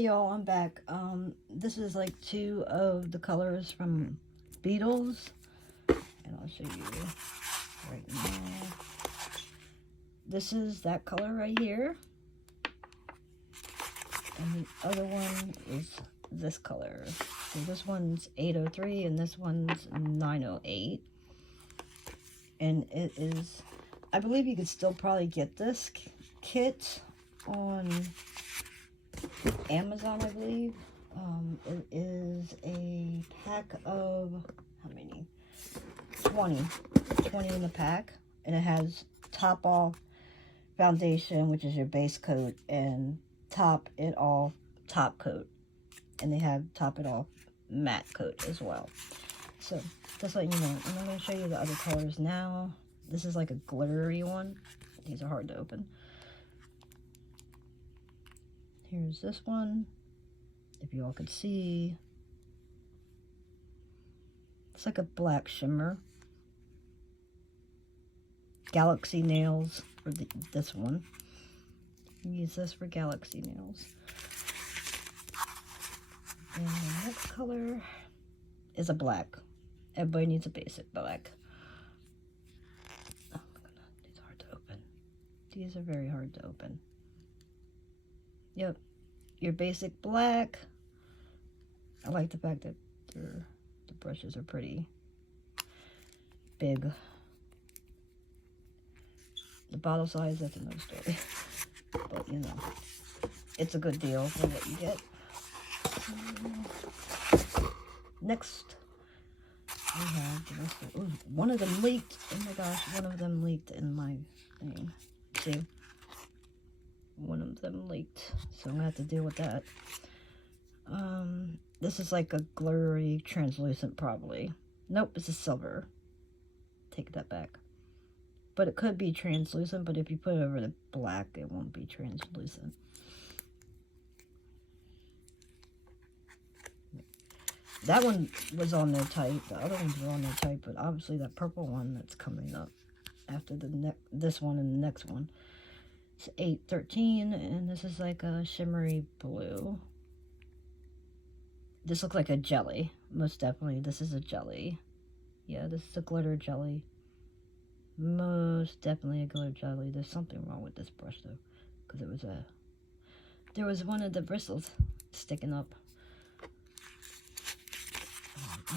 Hey y'all, I'm back. This is like 2 of the colors from Beetles, and I'll show you right now. This is that color right here, and the other one is this color. So this one's 803 and this one's 908, and it is, I believe you could still probably get this kit on Amazon, I believe. It is a pack of, how many? 20 in the pack, and it has top off foundation, which is your base coat, and top it off top coat, and they have top it off matte coat as well. So just letting you know, and I'm going to show you the other colors now. This is like a glittery one. These are hard to open. Here's this one, if you all could see. It's like a black shimmer. Galaxy nails for this one. Use this for galaxy nails. And the next color is a black. Everybody needs a basic black. Oh my god, these are hard to open. These are very hard to open. Yep, your basic black. I like the fact that the brushes are pretty big. The bottle size, that's another story. But, you know, it's a good deal for what you get. Next, we have the rest of, ooh, one of them leaked. Oh my gosh, one of them leaked in my thing. See? One of them leaked, so I'm gonna have to deal with that. This is like a glittery, translucent, probably. Nope, this is silver. Take that back. But it could be translucent, but if you put it over the black, it won't be translucent. That one was on there tight. The other ones were on there tight, but obviously that purple one that's coming up after this one and the next one. It's 813, and this is like a shimmery blue. This looks like a jelly. Most definitely, this is a jelly. Yeah, this is a glitter jelly. Most definitely a glitter jelly. There's something wrong with this brush though, because there was one of the bristles sticking up.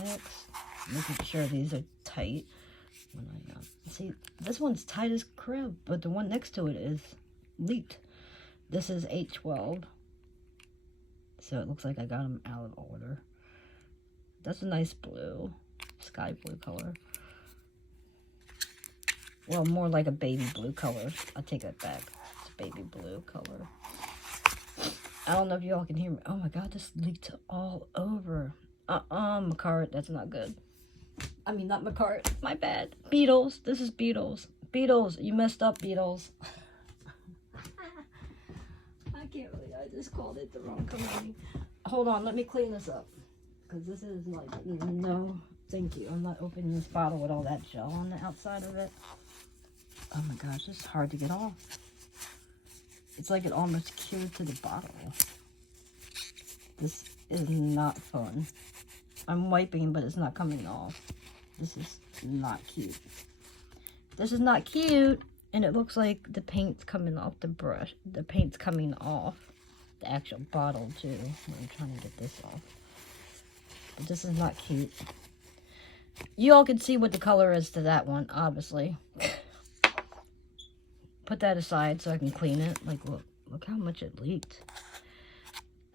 Next, making sure these are tight. See, this one's tight as crap, but the one next to it is leaked. This is 812, so it looks like I got them out of order. That's a nice blue, sky blue color. Well, more like a baby blue color. I'll take that back. It's a baby blue color. I don't know if you all can hear me. Oh my god, this leaked all over. Macart, that's not good. I mean, not Macart, my bad. Beetles, this is Beetles. Beetles, you messed up, Beetles. I can't really, I just called it the wrong company. Hold on, let me clean this up. Because this is like, no, thank you. I'm not opening this bottle with all that gel on the outside of it. Oh my gosh, this is hard to get off. It's like it almost cured to the bottle. This is not fun. I'm wiping, but it's not coming off. This is not cute. This is not cute. And it looks like the paint's coming off the brush. The paint's coming off the actual bottle too. I'm trying to get this off. But this is not cute. You all can see what the color is to that one, obviously. Put that aside so I can clean it. Like, look how much it leaked.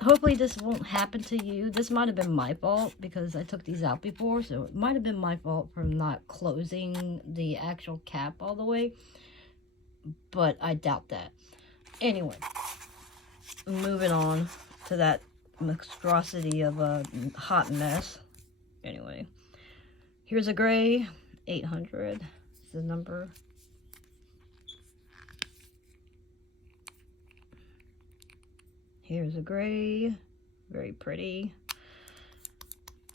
Hopefully this won't happen to you. This might have been my fault because I took these out before, so it might have been my fault for not closing the actual cap all the way. But I doubt that. Anyway, moving on to that monstrosity of a hot mess. Anyway, here's a gray, 800 is the number. Here's a gray, very pretty.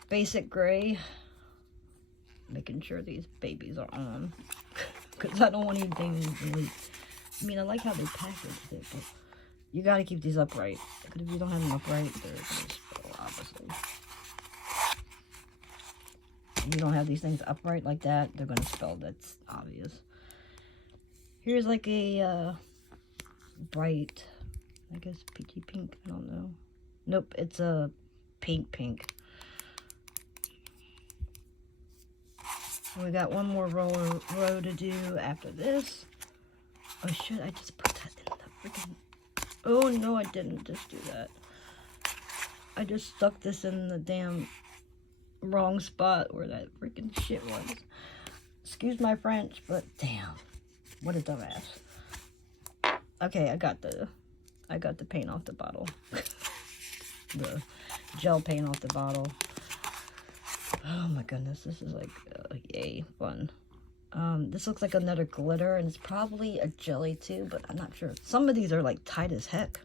Basic gray. Making sure these babies are on. Because I don't want anything to leak. I mean, I like how they packaged it, but You gotta keep these upright. Because if you don't have them upright, they're gonna spill, obviously. If you don't have these things upright like that, they're gonna spill. That's obvious. Here's like a bright, I guess peachy pink. I don't know. Nope, it's a pink. We got one more row to do after this. Oh shit, I just put that in the freaking... Oh no, I didn't just do that. I just stuck this in the damn wrong spot where that freaking shit was. Excuse my French, but damn. What a dumbass. Okay, I got the paint off the bottle. The gel paint off the bottle. Oh my goodness, this is like, yay, fun. This looks like another glitter, and it's probably a jelly too, but I'm not sure. Some of these are like tight as heck.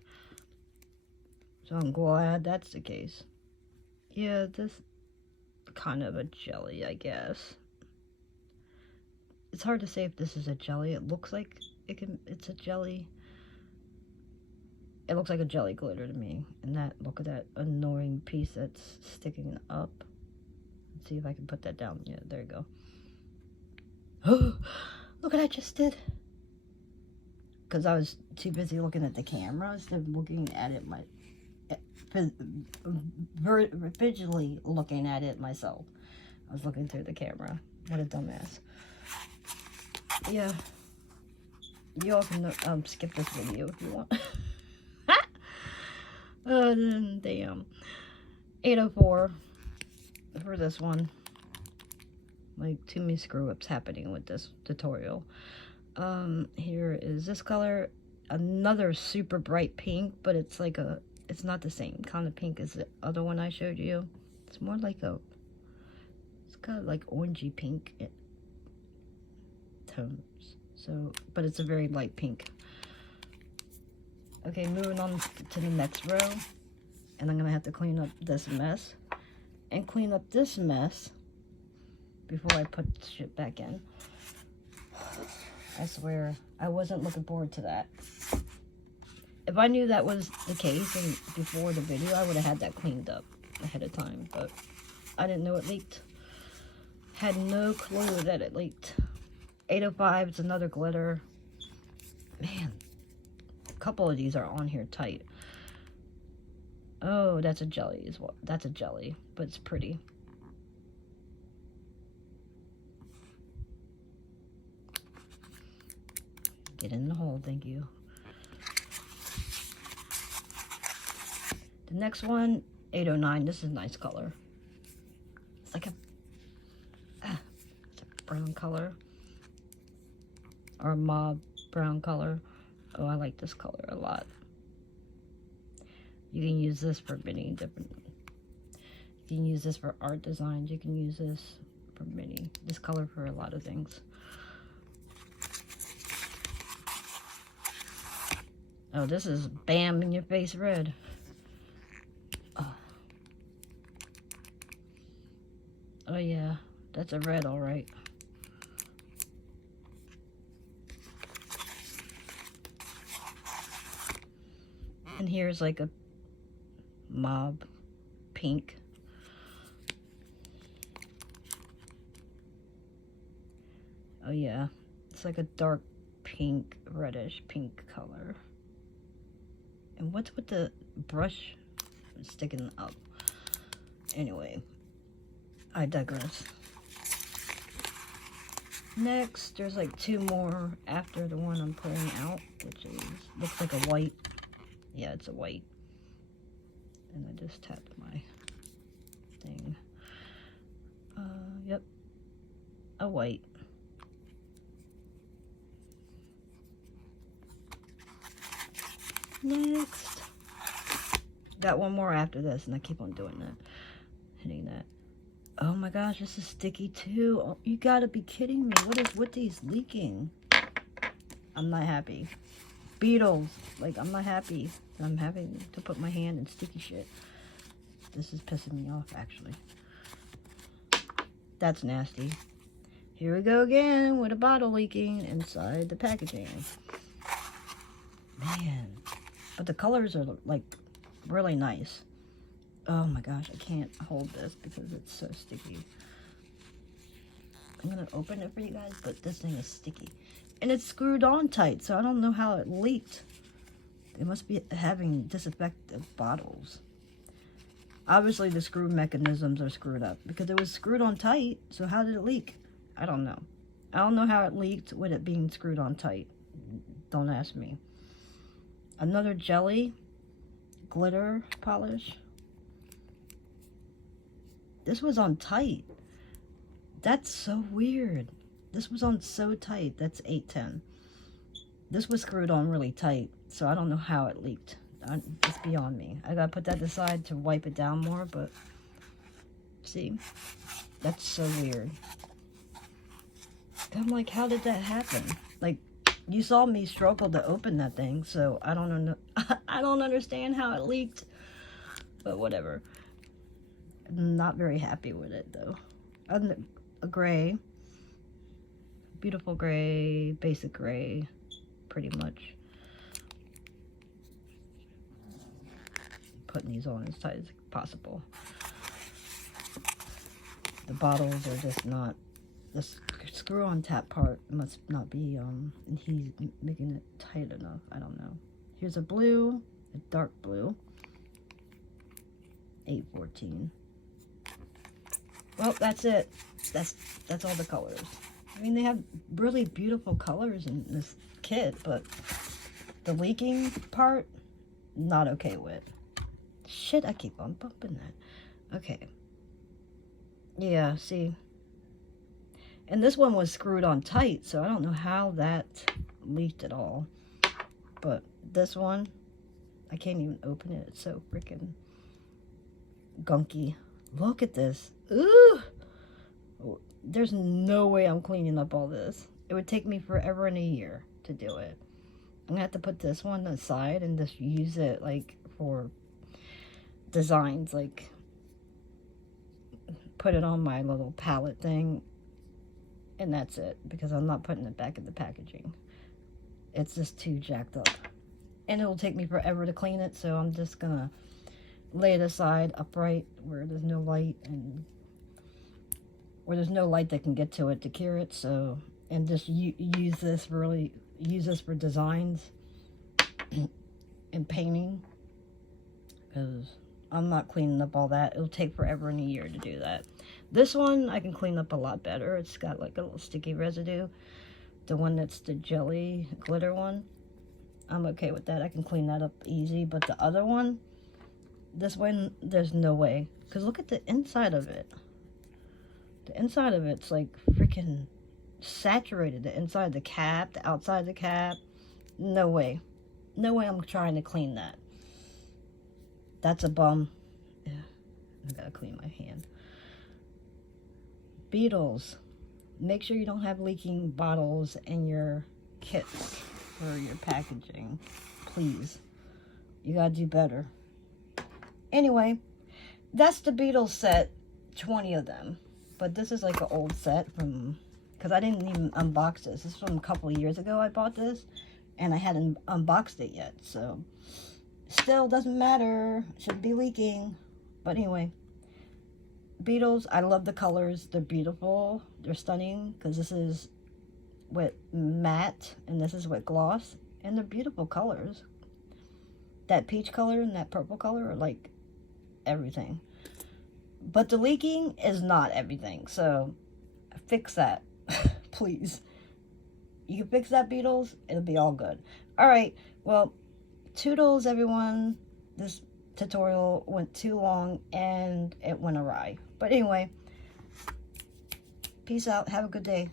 So I'm glad that's the case. Yeah, this kind of a jelly, I guess. It's hard to say if this is a jelly. It looks like it's a jelly. It looks like a jelly glitter to me. And that, look at that annoying piece that's sticking up. Let's see if I can put that down. Yeah, there you go. Oh, look what I just did. Because I was too busy looking at the camera instead of looking at it visually looking at it myself. I was looking through the camera. What a dumbass. Yeah. You all can skip this video if you want. Damn. 804 for this one. Like, too many screw-ups happening with this tutorial. Here is this color. Another super bright pink, but it's like a... It's not the same kind of pink as the other one I showed you. It's more like a... It's kind of like orangey pink tones. So, but it's a very light pink. Okay, moving on to the next row. And I'm going to have to clean up this mess. And clean up this mess before I put shit back in. I swear, I wasn't looking forward to that. If I knew that was the case and before the video, I would have had that cleaned up ahead of time. But I didn't know it leaked. Had no clue that it leaked. 805, it's another glitter. Man, a couple of these are on here tight. Oh, that's a jelly as well. That's a jelly, but it's pretty. Get in the hole, thank you. The next one, 809. This is a nice color. It's like it's a brown color. Or a mauve brown color. Oh, I like this color a lot. You can use this for many different... You can use this for art designs. You can use this for this color for a lot of things. Oh, this is bam in your face red. Oh yeah, that's a red, all right. And here's like a mauve pink. Oh yeah, it's like a dark pink, reddish pink color. And what's with the brush sticking up? Anyway, I digress. Next, there's like two more after the one I'm pulling out, which is, looks like a white. Yeah, it's a white. And I just tapped my thing. Yep. A white. Next. Got one more after this, and I keep on doing that. Hitting that. Oh my gosh, this is sticky too. Oh, you gotta be kidding me. What is with these leaking? I'm not happy. Beetles. Like, I'm not happy. I'm having to put my hand in sticky shit. This is pissing me off, actually. That's nasty. Here we go again with a bottle leaking inside the packaging. Man. But the colors are like really nice. Oh my gosh, I can't hold this because it's so sticky. I'm gonna open it for you guys, but this thing is sticky. And it's screwed on tight, so I don't know how it leaked. It must be having disinfectant bottles. Obviously the screw mechanisms are screwed up because it was screwed on tight, so how did it leak? I don't know. I don't know how it leaked with it being screwed on tight. Don't ask me. Another jelly glitter polish. This was on tight. That's so weird. This was on so tight. That's 810. This was screwed on really tight, so I don't know how it leaked. It's beyond me. I gotta put that aside to wipe it down more, but see? That's so weird. I'm like, how did that happen? Like, you saw me struggle to open that thing, so I don't know. I don't understand how it leaked, but whatever. I'm not very happy with it, though. A gray. Beautiful gray, basic gray, pretty much. Putting these on as tight as possible. The bottles are just not, the screw on tap part must not be, he's making it tight enough. I don't know. Here's a blue, a dark blue. 814. Well, that's it. That's all the colors. I mean, they have really beautiful colors in this kit, but the leaking part, not okay with. Shit, I keep on bumping that. Okay. Yeah, see. And this one was screwed on tight, so I don't know how that leaked at all. But this one, I can't even open it. It's so freaking gunky. Look at this. Ooh! There's no way I'm cleaning up all this. It would take me forever and a year to do it. I'm gonna have to put this one aside and just use it like for designs, like put it on my little palette thing, and that's it, because I'm not putting it back in the packaging. It's just too jacked up, and it will take me forever to clean it, so I'm just gonna lay it aside upright where there's no light and where there's no light that can get to it to cure it. So, and just use this for designs and painting, because I'm not cleaning up all that. It'll take forever and a year to do that. This one I can clean up a lot better. It's got like a little sticky residue. The one that's the jelly glitter one, I'm okay with that. I can clean that up easy. But the other one, this one, there's no way. Because look at the inside of it. The inside of it's like freaking saturated. The inside, the cap, the outside the cap. No way. No way I'm trying to clean that. That's a bum. Yeah, I gotta clean my hand. Beetles. Make sure you don't have leaking bottles in your kits or your packaging. Please. You gotta do better. Anyway, that's the Beetles set. 20 of them. But this is like an old set from, because I didn't even unbox this. This is from a couple of years ago I bought this, and I hadn't unboxed it yet. So, still doesn't matter. Shouldn't be leaking. But anyway, Beetles, I love the colors. They're beautiful. They're stunning, because this is with matte, and this is with gloss. And they're beautiful colors. That peach color and that purple color are like everything. But the leaking is not everything, so fix that, please. You can fix that, Beetles. It'll be all good. All right, well, toodles, everyone. This tutorial went too long, and it went awry. But anyway, peace out. Have a good day.